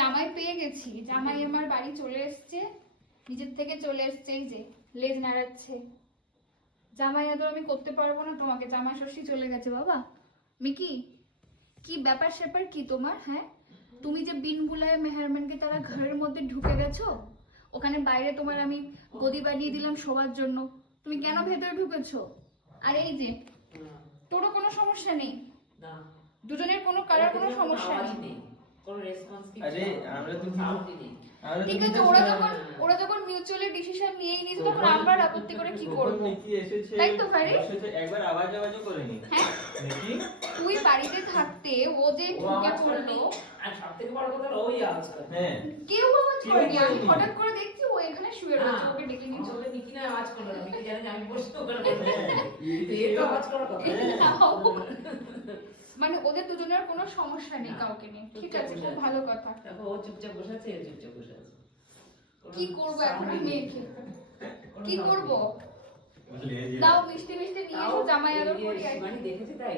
জামাই পেয়ে গেছি, জামাই আমার বাড়ি চলে এসছে, নিজের থেকে চলে এসছে, এই যে লেজ নাড়াচ্ছে। জামাই আদর আমি করতে পারবো না তোমাকে, জামাই ষষ্ঠী চলে গেছে বাবা। মিকি কি ব্যাপার স্যাপার কি তোমার? হ্যাঁ, তুমি যে বিন বুলায় মেহরবানকে তারা ঘরের মধ্যে ঢুকে গেছো, ওখানে বাইরে তোমার আমি গদি বানিয়ে দিলাম শোবার জন্য, তুমি কেন ভেতরে ঢুকেছো? আর এই যে তোরও কোনো সমস্যা নেই, দুজনের কোনো কারোর কোনো সমস্যা নেই। আরে আমরা তো ঠিক আছে, ওরা যখন মিউচুয়ালি ডিসিশন নিয়েই নিয়েছে তখন আমরা আপত্তি করে কি করব? তাই তো ভাই, একবার আওয়াজ করেনি। হ্যাঁ, তুই বাড়িতে থাকতে ও যে ঢুকে পড়লো, আর সবথেকে বড় কথা ওই আওয়াজ করে। হ্যাঁ, কেউ আওয়াজ করেনি, আমি হঠাৎ করে দেখছি ও এখানে শুয়ে রয়েছে, ওকে ডেকে নিয়ে চলে। মিকি না আওয়াজ করলো না, মিকি জানে যে আমি বসে ওখানে বসে এই তো আওয়াজ করার কথা। মানে ওদের দুজনের কোনো সমস্যা নেই কাউকে নিয়ে, ঠিক আছে, খুব ভালো কথা। দেখো ও চুপচাপ বসে আছে, ও চুপচাপ বসে আছে। কি করবো এখন আমি, কি করবো? দাও মিষ্টি মিষ্টি নিয়ে এসো, জামাই আদর করি। মানে দেখেছি তাই